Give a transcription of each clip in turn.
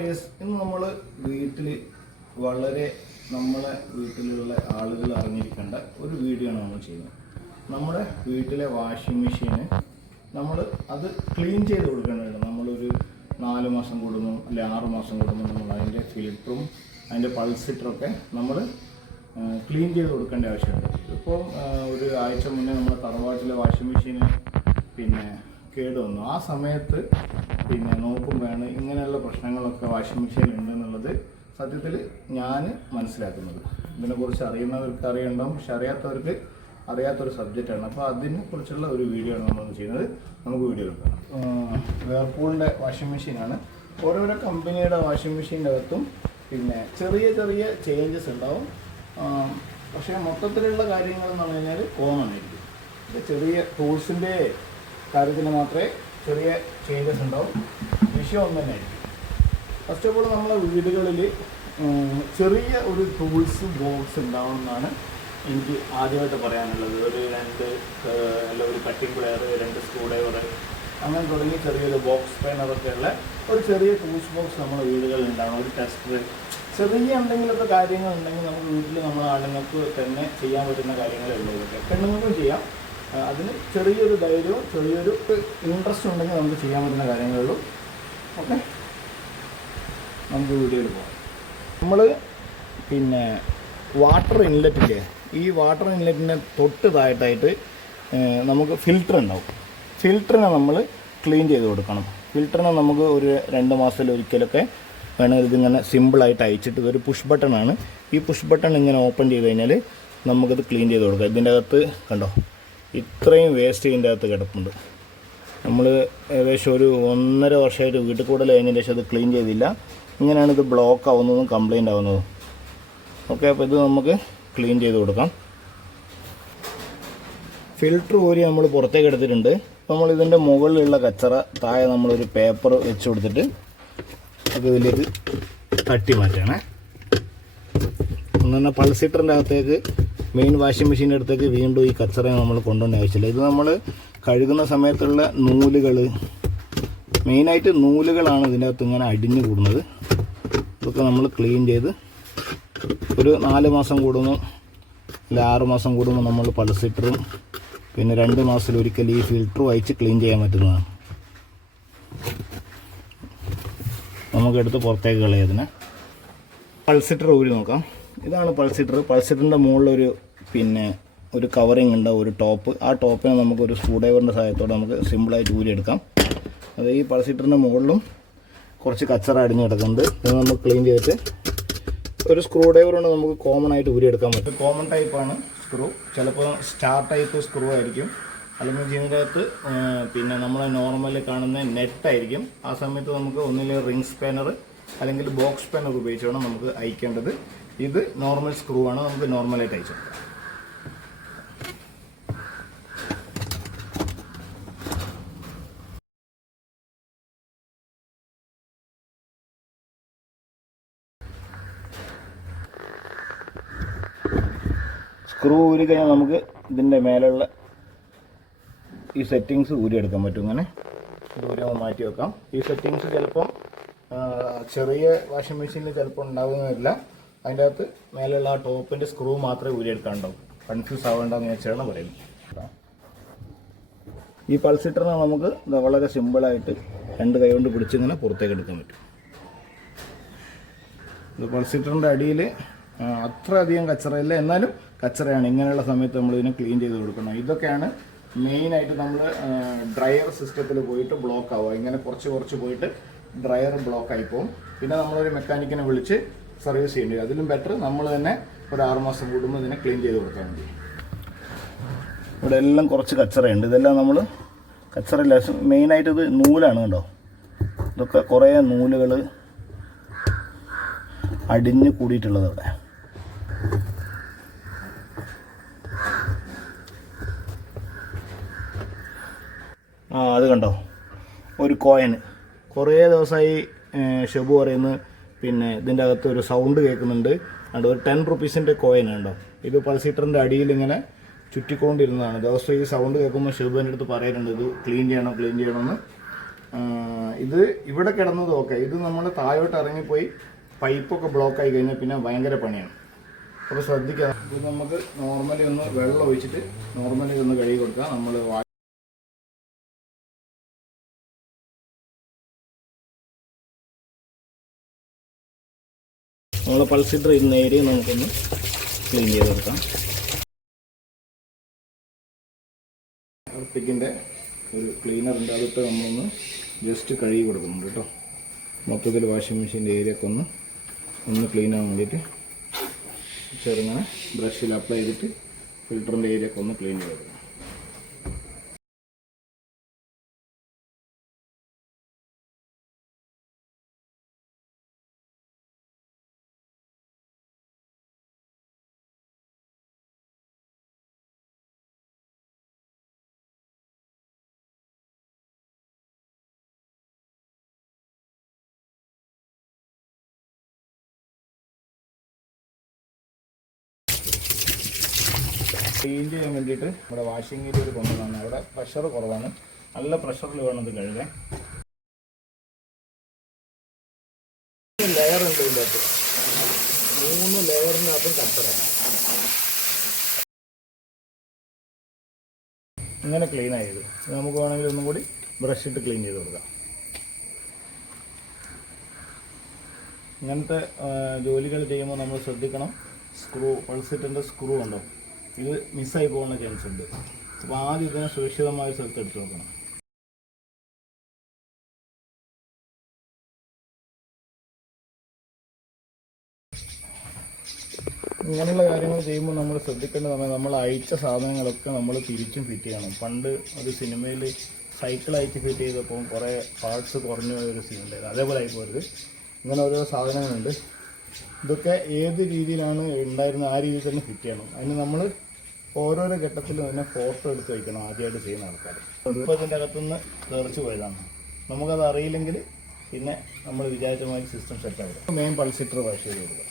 Dears, ഇന്ന് നമ്മൾ വീട്ടിൽ വളരെ നമ്മളെ വീട്ടിലുള്ള ആളുകൾ അറിഞ്ഞിരിക്കേണ്ട ഒരു വീഡിയോ ആണ് നമ്മൾ ചെയ്യുന്നത്. നമ്മുടെ വീട്ടിലെ വാഷിംഗ് മെഷീന് നമ്മൾ അത് ക്ലീൻ ചെയ്ത് കൊടുക്കേണ്ടതുണ്ട്. നമ്മളൊരു 4 മാസം കൂടുമ്പോൾ അല്ലെ 6 മാസം കൂടുമ്പോൾ നമ്മൾ അതിൻ്റെ ഫിൽറ്ററും അതിൻ്റെ പൾസിറ്ററൊക്കെ നമ്മൾ ക്ലീൻ ചെയ്ത് കൊടുക്കേണ്ട ആവശ്യമുണ്ട്. ഇപ്പോൾ ഒരു ആഴ്ച മുന്നേ നമ്മുടെ തറവാട്ടിലെ വാഷിംഗ് മെഷീന് കേടുവന്നു. ആ സമയത്ത് നോക്കുമ്പോഴാണ് ഇങ്ങനെയുള്ള പ്രശ്നങ്ങളൊക്കെ വാഷിംഗ് മെഷീനിൽ ഉണ്ടെന്നുള്ളത് സത്യത്തിൽ ഞാൻ മനസ്സിലാക്കുന്നത്. ഇതിനെക്കുറിച്ച് അറിയുന്നവർക്ക് അറിയണ്ടാവും, പക്ഷെ അറിയാത്തൊരു സബ്ജക്റ്റാണ്. അപ്പോൾ അതിനെക്കുറിച്ചുള്ള ഒരു വീഡിയോ ആണ് നമ്മൾ ചെയ്യുന്നത്. നമുക്ക് വീഡിയോ എടുക്കാം. വേർപൂളിൻ്റെ വാഷിംഗ് മെഷീനാണ്. ഓരോരോ കമ്പനിയുടെ വാഷിംഗ് മെഷീൻ്റെ അകത്തും ചെറിയ ചെറിയ ചേഞ്ചസ് ഉണ്ടാവും. പക്ഷേ മൊത്തത്തിലുള്ള കാര്യങ്ങൾ എന്ന് പറഞ്ഞു കഴിഞ്ഞാൽ കോമൺ ആയിരിക്കും. ചെറിയ ടൂൾസിൻ്റെ കാര്യത്തിൽ മാത്രമേ ചെറിയ ചേഞ്ചസ് ഉണ്ടാവും. വിഷയം ഒന്നു തന്നെ ആയിരിക്കും. ഫസ്റ്റ് ഓഫ് ഓൾ നമ്മളെ വീടുകളിൽ ചെറിയ ഒരു ടൂൾസ് ബോക്സ് ഉണ്ടാവുമെന്നാണ് എനിക്ക് ആദ്യമായിട്ട് പറയാനുള്ളത്. ഒരു കട്ടിംഗ് പ്ലെയർ, 2 സ്ക്രൂ ഡ്രൈവർ, അങ്ങനെ തുടങ്ങി ചെറിയൊരു ബോക്സ് സ്പാനറൊക്കെ ഉള്ള ഒരു ചെറിയ ടൂൾസ് ബോക്സ് നമ്മുടെ വീടുകളിൽ ഉണ്ടാവണം. ഒരു ടെസ്റ്റർ, ചെറിയ എന്തെങ്കിലുമൊക്കെ കാര്യങ്ങളുണ്ടെങ്കിൽ നമുക്ക് വീട്ടിൽ നമ്മൾ ആണുങ്ങൾക്ക് തന്നെ ചെയ്യാൻ പറ്റുന്ന കാര്യങ്ങളേ ഉള്ളൂ. ഇതൊക്കെ പെണ്ണുങ്ങൾക്കും ചെയ്യാം. അതിന് ചെറിയൊരു ധൈര്യവും ചെറിയൊരു ഇൻട്രസ്റ്റ് ഉണ്ടെങ്കിൽ നമുക്ക് ചെയ്യാൻ പറ്റുന്ന കാര്യങ്ങളേ ഉള്ളൂ. ഓക്കെ, നമുക്ക് വീഡിയോയിൽ പോകാം. നമ്മൾ വാട്ടർ ഇൻലെറ്റില്ലേ, ഈ വാട്ടർ ഇൻലെറ്റിൻ്റെ തൊട്ട് താഴത്തായിട്ട് നമുക്ക് ഫിൽറ്റർ ഉണ്ടാവും. ഫിൽറ്ററിനെ നമ്മൾ ക്ലീൻ ചെയ്ത് കൊടുക്കണം. ഫിൽറ്ററിനെ നമുക്ക് ഒരു 2 മാസത്തിലൊരിക്കലൊക്കെ വേണമെങ്കിൽ ഇതിങ്ങനെ സിമ്പിളായിട്ട് അയച്ചിട്ട്, ഇതൊരു പുഷ് ബട്ടണാണ്. ഈ പുഷ് ബട്ടൺ ഇങ്ങനെ ഓപ്പൺ ചെയ്ത് കഴിഞ്ഞാൽ നമുക്കത് ക്ലീൻ ചെയ്ത് കൊടുക്കാം. ഇതിൻ്റെ അകത്ത് കണ്ടോ, ഇത്രയും വേസ്റ്റ് ഇതിൻ്റെ അകത്ത് കിടപ്പുണ്ട്. നമ്മൾ ഏകദേശം ഒരു 1.5 വർഷമായിട്ട് വീട്ടിൽ കൂടുതൽ കഴിഞ്ഞതിന് ശേഷം അത് ക്ലീൻ ചെയ്തില്ല. ഇങ്ങനെയാണ് ഇത് ബ്ലോക്ക് ആവുന്നതും കംപ്ലൈൻ്റ് ആവുന്നതും. ഓക്കെ, അപ്പോൾ ഇത് നമുക്ക് ക്ലീൻ ചെയ്ത് കൊടുക്കാം. ഫിൽറ്റർ ഊരി നമ്മൾ പുറത്തേക്ക് എടുത്തിട്ടുണ്ട്. നമ്മൾ ഇതിൻ്റെ മുകളിലുള്ള കച്ചറ താഴെ നമ്മളൊരു പേപ്പർ വെച്ച് കൊടുത്തിട്ട് അത് ഇതിലേക്ക് തട്ടി മാറ്റണേ. ഒന്നെ പൾസിറ്ററിൻ്റെ അകത്തേക്ക്, മെയിൻ വാഷിംഗ് മെഷീൻ്റെ അടുത്തേക്ക് വീണ്ടും ഈ കച്ചറ നമ്മൾ കൊണ്ടുപോകേണ്ട ആവശ്യമില്ല. ഇത് നമ്മൾ കഴുകുന്ന സമയത്തുള്ള നൂലുകൾ, മെയിനായിട്ട് നൂലുകളാണ് ഇതിൻ്റെ അകത്ത് ഇങ്ങനെ അടിഞ്ഞു കൂടുന്നത്. ഇതൊക്കെ നമ്മൾ ക്ലീൻ ചെയ്ത് ഒരു 4 മാസം കൂടുമ്പോൾ അല്ല 6 മാസം കൂടുമ്പോൾ നമ്മൾ പൾസിറ്ററും 2 മാസത്തിലൊരിക്കൽ ഈ ഫിൽറ്ററും അയച്ച് ക്ലീൻ ചെയ്യാൻ പറ്റുന്നതാണ്. നമുക്കെടുത്ത് പുറത്തേക്ക് കളയതിന് പൾസിറ്റർ ഊരി നോക്കാം. ഇതാണ് പൾസിറ്റർ. പൾസിറ്ററിൻ്റെ മുകളിലൊരു ഒരു കവറിങ് ഉണ്ട്, ഒരു ടോപ്പ്. ആ ടോപ്പിനെ നമുക്കൊരു സ്ക്രൂ ഡ്രൈവറിൻ്റെ സഹായത്തോടെ നമുക്ക് സിമ്പിളായിട്ട് ഊരിയെടുക്കാം. അത് ഈ പൾസിറ്ററിൻ്റെ മുകളിലും കുറച്ച് കച്ചറ അടിഞ്ഞ് കിടക്കുന്നുണ്ട്. ഇത് നമ്മൾ ക്ലീൻ ചെയ്തിട്ട് ഒരു സ്ക്രൂ ഡ്രൈവർ കൊണ്ട് നമുക്ക് കോമൺ ആയിട്ട് ഊരിയെടുക്കാൻ പറ്റും. കോമൺ ടൈപ്പാണ് സ്ക്രൂ. ചിലപ്പോൾ സ്റ്റാർ ടൈപ്പ് സ്ക്രൂ ആയിരിക്കും, അല്ലെങ്കിൽ ഇതിൻ്റെ അകത്ത് നമ്മൾ നോർമലി കാണുന്ന നെറ്റായിരിക്കും. ആ സമയത്ത് നമുക്ക് ഒന്നില്ലെങ്കിൽ റിംഗ് സ്പാനർ അല്ലെങ്കിൽ ബോക്സ് സ്പാനർ ഉപയോഗിച്ച് വേണം നമുക്ക് അയക്കേണ്ടത്. ഇത് നോർമൽ സ്ക്രൂ ആണ്, നമുക്ക് നോർമലായിട്ട് അയച്ചെടുക്കാം. സ്ക്രൂ ഊരി കഴിഞ്ഞാൽ നമുക്ക് ഇതിൻ്റെ മേലുള്ള ഈ സെറ്റിങ്സ് ഊരിയെടുക്കാൻ പറ്റും. ഇങ്ങനെ ദൂരം മാറ്റി വെക്കാം. ഈ സെറ്റിങ്സ് ചിലപ്പം ചെറിയ വാഷിംഗ് മെഷീനിൽ ചിലപ്പോൾ ഉണ്ടാകുന്നില്ല. അതിൻ്റെ അകത്ത് മേലുള്ള ആ ടോപ്പിൻ്റെ സ്ക്രൂ മാത്രമേ ഊരിയെടുക്കാനുണ്ടാവും. കൺഫ്യൂസ് ആവേണ്ടെന്ന് വെച്ചാണ് പറയുന്നത്. ഈ പൾസിറ്ററിനെ നമുക്ക് വളരെ സിമ്പിളായിട്ട് 2 കൈ കൊണ്ട് പിടിച്ചിങ്ങനെ പുറത്തേക്ക് എടുക്കാൻ പറ്റും. ഇത് പൾസിറ്ററിൻ്റെ അടിയിൽ അത്ര അധികം കച്ചറയില്ല, എന്നാലും കച്ചറയാണ്. ഇങ്ങനെയുള്ള സമയത്ത് നമ്മളിതിനെ ക്ലീൻ ചെയ്ത് കൊടുക്കണം. ഇതൊക്കെയാണ് മെയിനായിട്ട് നമ്മൾ ഡ്രയർ സിസ്റ്റത്തിൽ പോയിട്ട് ബ്ലോക്ക് ആവുക. ഇങ്ങനെ കുറച്ച് പോയിട്ട് ഡ്രയർ ബ്ലോക്ക് ആയി പോകും. പിന്നെ നമ്മളൊരു മെക്കാനിക്കിനെ വിളിച്ച് സർവീസ് ചെയ്യേണ്ടി വരും. അതിലും ബെറ്റർ നമ്മൾ തന്നെ ഒരു 6 മാസം കൂടുമ്പോൾ ഇതിനെ ക്ലീൻ ചെയ്ത് കൊടുക്കാൻ മതി. ഇവിടെ എല്ലാം കുറച്ച് കച്ചറയുണ്ട്. ഇതെല്ലാം നമ്മൾ കച്ചറയില്ല, മെയിനായിട്ട് ഇത് നൂലാണ്. കണ്ടോ, ഇതൊക്കെ കുറേ നൂലുകൾ അടിഞ്ഞ് കൂടിയിട്ടുള്ളത് അവിടെ. അത് കണ്ടോ, ഒരു കോയിൻ. കുറേ ദിവസമായി ഷെബു പറയുന്നത് ഇതിൻ്റെ അകത്ത് ഒരു സൗണ്ട് കേൾക്കുന്നുണ്ട്. അതുകൊണ്ട് ഒരു 10 റുപ്പീസിൻ്റെ കോയിൻ ഉണ്ടോ. ഇത് പൾസിറ്ററിൻ്റെ അടിയിൽ ഇങ്ങനെ ചുറ്റിക്കൊണ്ടിരുന്നതാണ്. ദിവസം ഈ സൗണ്ട് കേൾക്കുമ്പോൾ ഷെബു എൻ്റെ അടുത്ത് പറയാറുണ്ട് ഇത് ക്ലീൻ ചെയ്യണമെന്ന്. ഇത് ഇവിടെ കിടന്നത് ഓക്കെ, ഇത് നമ്മൾ താഴോട്ട് ഇറങ്ങിപ്പോയി പൈപ്പൊക്കെ ബ്ലോക്ക് ആയി കഴിഞ്ഞാൽ പിന്നെ ഭയങ്കര പണിയാണ്. അപ്പോൾ ശ്രദ്ധിക്കുക. ഇത് നമുക്ക് നോർമലി ഒന്ന് വെള്ളം ഒഴിച്ചിട്ട് നോർമലി ഒന്ന് കഴുകി കൊടുക്കുക. നമ്മൾ പൾസിഡർ ഇടുന്ന ഏരിയ നമുക്കൊന്ന് ക്ലീൻ ചെയ്ത് കൊടുക്കാം. പിക്കിൻ്റെ ഒരു ക്ലീനറുണ്ട്, അതിട്ട് നമ്മളൊന്ന് ജസ്റ്റ് കഴുകി കൊടുക്കുന്നുണ്ട് കേട്ടോ. മൊത്തത്തിൽ വാഷിംഗ് മെഷീൻ്റെ ഏരിയ ഒക്കെ ഒന്ന് ക്ലീൻ ആകാൻ വേണ്ടിയിട്ട് ചെറുങ്ങനെ ബ്രഷിൽ അപ്ലൈ ചെയ്തിട്ട് ഫിൽറ്ററിൻ്റെ ഏരിയ ഒക്കെ ഒന്ന് ക്ലീൻ ചെയ്ത് കൊടുക്കണം. ക്ലീൻ ചെയ്യാൻ വേണ്ടിയിട്ട് ഇവിടെ വാഷിംഗ് ഏരിയ ഒരു കൊണ്ടുവന്നാണ്. അവിടെ പ്രഷർ കുറവാണ്, നല്ല പ്രഷറിൽ വേണം ഇത് കഴുകാൻ. ലെയർ ഉണ്ട് ഇതിൻ്റെ അകത്ത്, 3 ലെയറിനകത്തും കച്ചറാണ്. ഇങ്ങനെ ക്ലീൻ ആയത് നമുക്ക് വേണമെങ്കിൽ ഒന്നും കൂടി ബ്രഷ് ഇട്ട് ക്ലീൻ ചെയ്ത് കൊടുക്കാം. ഇങ്ങനത്തെ ജോലികൾ ചെയ്യുമ്പോൾ നമ്മൾ ശ്രദ്ധിക്കണം. പൾസിറ്റിൻ്റെ സ്ക്രൂ ഉണ്ടോ, ഇത് മിസ്സായി പോകുന്ന ചാൻസ് ഉണ്ട്. അപ്പോൾ ആദ്യം ഇതിനെ സുരക്ഷിതമായ സ്ഥലത്ത് എടുത്ത് നോക്കണം. ഇങ്ങനെയുള്ള കാര്യങ്ങൾ ചെയ്യുമ്പോൾ നമ്മൾ ശ്രദ്ധിക്കേണ്ടതാണ്, നമ്മൾ അയച്ച സാധനങ്ങളൊക്കെ നമ്മൾ തിരിച്ചും ഫിറ്റ് ചെയ്യണം. പണ്ട് ഒരു സിനിമയിൽ സൈക്കിൾ അയച്ച് ഫിറ്റ് ചെയ്തപ്പോൾ കുറേ പാർട്സ് കുറഞ്ഞ ഒരു സീൻ ഉണ്ടായിരുന്നു. അതേപോലെ ആയിപ്പോരുത്. ഇങ്ങനെ ഓരോ സാധനങ്ങളുണ്ട്, ഇതൊക്കെ ഏത് രീതിയിലാണ് ഉണ്ടായിരുന്നത് ആ രീതിയിൽ തന്നെ ഫിറ്റ് ചെയ്യണം. അതിന് നമ്മൾ ഓരോരോ ഘട്ടത്തിലും തന്നെ ഫോട്ടോ എടുത്ത് വയ്ക്കണം ആദ്യമായിട്ട് ചെയ്യുന്ന ആൾക്കാർ. ഇപ്പോൾ ഇതിൻ്റെ അകത്തുനിന്ന് തെറിച്ച് പോയതാണ്. നമുക്കത് അറിയില്ലെങ്കിൽ പിന്നെ നമ്മൾ വിചാരിച്ചമായി സിസ്റ്റം സെറ്റ് ആകും. മെയിൻ പൾസിറ്റർ വാഷ് ചെയ്ത് കൊടുക്കുക.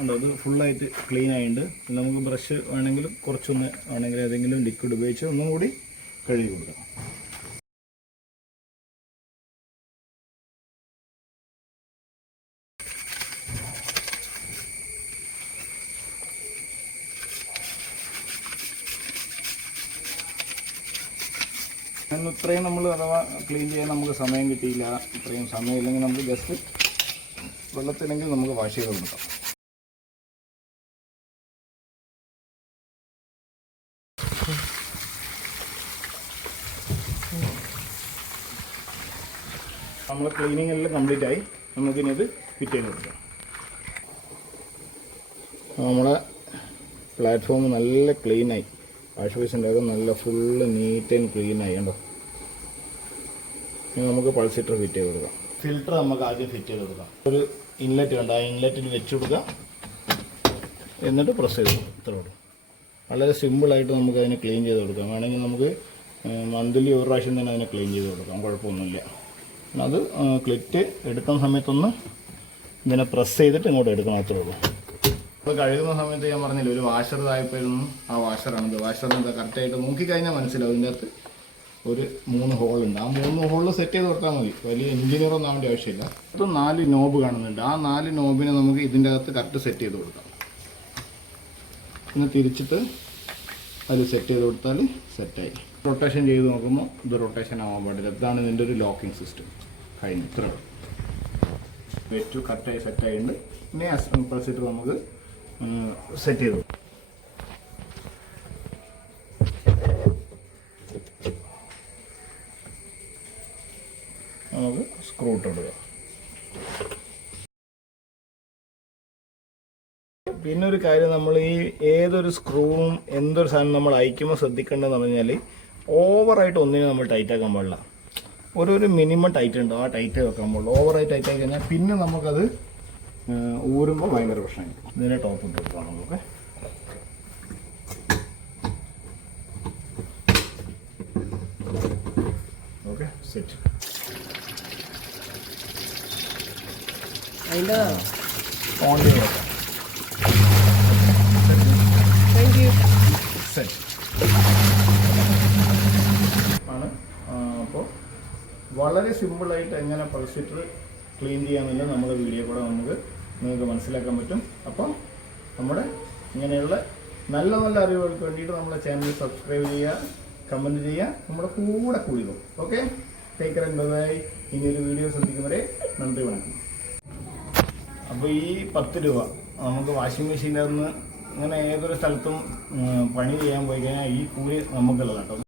ഉണ്ടോ, അത് ഫുള്ളായിട്ട് ക്ലീൻ ആയിട്ടുണ്ട്. നമുക്ക് ബ്രഷ് വേണമെങ്കിലും കുറച്ചൊന്ന് വേണമെങ്കിൽ ഏതെങ്കിലും ലിക്വിഡ് ഉപയോഗിച്ച് ഒന്നും കൂടി കഴുകി കൊടുക്കാം. ഇത്രയും നമ്മൾ അഥവാ ക്ലീൻ ചെയ്യാൻ നമുക്ക് സമയം കിട്ടിയില്ല, ഇത്രയും സമയമില്ലെങ്കിൽ നമുക്ക് ജസ്റ്റ് വെള്ളത്തിലെങ്കിൽ നമുക്ക് വാഷ് ചെയ്ത് കൊടുക്കാം. നമ്മൾ ക്ലീനിങ് എല്ലാം കംപ്ലീറ്റ് ആയി. നമുക്കിനിത് ഫിറ്റ് ചെയ്ത് കൊടുക്കാം. നമ്മളെ പ്ലാറ്റ്ഫോം നല്ല ക്ലീനായി, വാഷ് ബേസിൻ്റെ അകം നല്ല ഫുള്ള് നീറ്റ് ആൻഡ് ക്ലീനായി കണ്ടോ. ഇനി നമുക്ക് പൾസിറ്റർ ഫിറ്റ് ചെയ്ത് കൊടുക്കാം. ഫിൽറ്റർ നമുക്ക് ആദ്യം ഫിറ്റ് ചെയ്ത് കൊടുക്കാം. ഒരു ഇൻലെറ്റ് കണ്ട, ആ ഇൻലെറ്റിൽ വെച്ച് കൊടുക്കുക, എന്നിട്ട് പ്രസ് ചെയ്ത് കൊടുക്കും. ഇത്രേ ഉള്ളൂ. വളരെ സിമ്പിളായിട്ട് നമുക്ക് അതിനെ ക്ലീൻ ചെയ്ത് കൊടുക്കാം. വേണമെങ്കിൽ നമുക്ക് മന്ത്ലി ഒരു പ്രാവശ്യം തന്നെ അതിനെ ക്ലീൻ ചെയ്ത് കൊടുക്കാം, കുഴപ്പമൊന്നുമില്ല. അത് ക്ലിറ്റ് എടുക്കുന്ന സമയത്തൊന്ന് ഇതിനെ പ്രസ് ചെയ്തിട്ട് ഇങ്ങോട്ട് എടുക്കണം, അത്രേ ഉള്ളൂ. അപ്പോൾ കഴുകുന്ന സമയത്ത് ഞാൻ പറഞ്ഞില്ല ഒരു വാഷർ താഴെപ്പോയിരുന്നു, ആ വാഷറാണിത്. വാഷറിന് കറക്റ്റായിട്ട് നോക്കിക്കഴിഞ്ഞാൽ മനസ്സിലാവും. ഇതിൻ്റെ അകത്ത് ഒരു 3 ഹോളുണ്ട്. ആ 3 ഹോളിൽ സെറ്റ് ചെയ്ത് കൊടുത്താൽ മതി, വലിയ എഞ്ചിനീയറൊന്നും ആവേണ്ട ആവശ്യമില്ല. അത് 4 നോബ് കാണുന്നുണ്ട്. ആ 4 നോബിനെ നമുക്ക് ഇതിൻ്റെ അകത്ത് കറക്റ്റ് സെറ്റ് ചെയ്ത് കൊടുക്കാം. ഒന്ന് തിരിച്ചിട്ട് അതിൽ സെറ്റ് ചെയ്ത് കൊടുത്താൽ സെറ്റായി. റൊട്ടേഷൻ ചെയ്ത് നോക്കുമ്പോൾ ഇത് റൊട്ടേഷൻ ആവാൻ പാടില്ല. ഇതാണ് ഇതിൻ്റെ ഒരു ലോക്കിംഗ് സിസ്റ്റം. കഴിഞ്ഞു, ഇത്ര വെച്ചു കറക്റ്റായി സെറ്റായിട്ടുണ്ട്. ഇനി പ്രസിറ്റർ നമുക്ക് സെറ്റ് ചെയ്തു. നമുക്ക് സ്ക്രൂ ഇട്ടിടുക. പിന്നെ ഒരു കാര്യം, നമ്മൾ ഈ ഏതൊരു സ്ക്രൂവും എന്തൊരു സാധനം നമ്മൾ അയക്കുമ്പോൾ ശ്രദ്ധിക്കേണ്ടതെന്ന് പറഞ്ഞാൽ ഓവറായിട്ട് ഒന്നിനും നമ്മൾ ടൈറ്റ് ആക്കാൻ പാടില്ല. ഒരു മിനിമം ടൈറ്റ് ഉണ്ടോ ആ ടൈറ്റ് വെക്കാൻ പാടുള്ളൂ. ഓവറായി ടൈറ്റ് ആക്കി കഴിഞ്ഞാൽ പിന്നെ നമുക്കത് ഊരുമ്പോൾ ഭയങ്കര പ്രശ്നമായിരിക്കും. ഇതിനെ ടോപ്പ് ഇട്ട് കൊടുക്കാം നമുക്ക്. സെറ്റ്. അതിൻ്റെ ഓൺ ചെയ്ത് താങ്ക് യു. സെറ്റ് ആണ്. അപ്പോൾ വളരെ സിമ്പിളായിട്ട് എങ്ങനെ പ്രഷർ ഹീറ്റർ ക്ലീൻ ചെയ്യാമെന്നില്ല നമ്മുടെ വീഡിയോ കൂടെ നിങ്ങൾക്ക് മനസ്സിലാക്കാൻ പറ്റും. അപ്പം നമ്മുടെ ഇങ്ങനെയുള്ള നല്ല നല്ല അറിവുകൾക്ക് വേണ്ടിയിട്ട് നമ്മുടെ ചാനൽ സബ്സ്ക്രൈബ് ചെയ്യുക, കമൻറ്റ് ചെയ്യുക, നമ്മുടെ കൂടെ കൂടിക്കും. Okay, take care and bye. ഇനിയൊരു വീഡിയോ ശ്രദ്ധിക്കുന്നവരെ നന്ദി, വണക്കം. അപ്പോൾ ഈ 10 രൂപ നമുക്ക് വാഷിംഗ് മെഷീനിൽ നിന്ന് ഇങ്ങനെ ഏതൊരു സ്ഥലത്തും പണി ചെയ്യാൻ പോയി കഴിഞ്ഞാൽ ഈ കൂലി നമുക്കുള്ളതാണ് കേട്ടോ.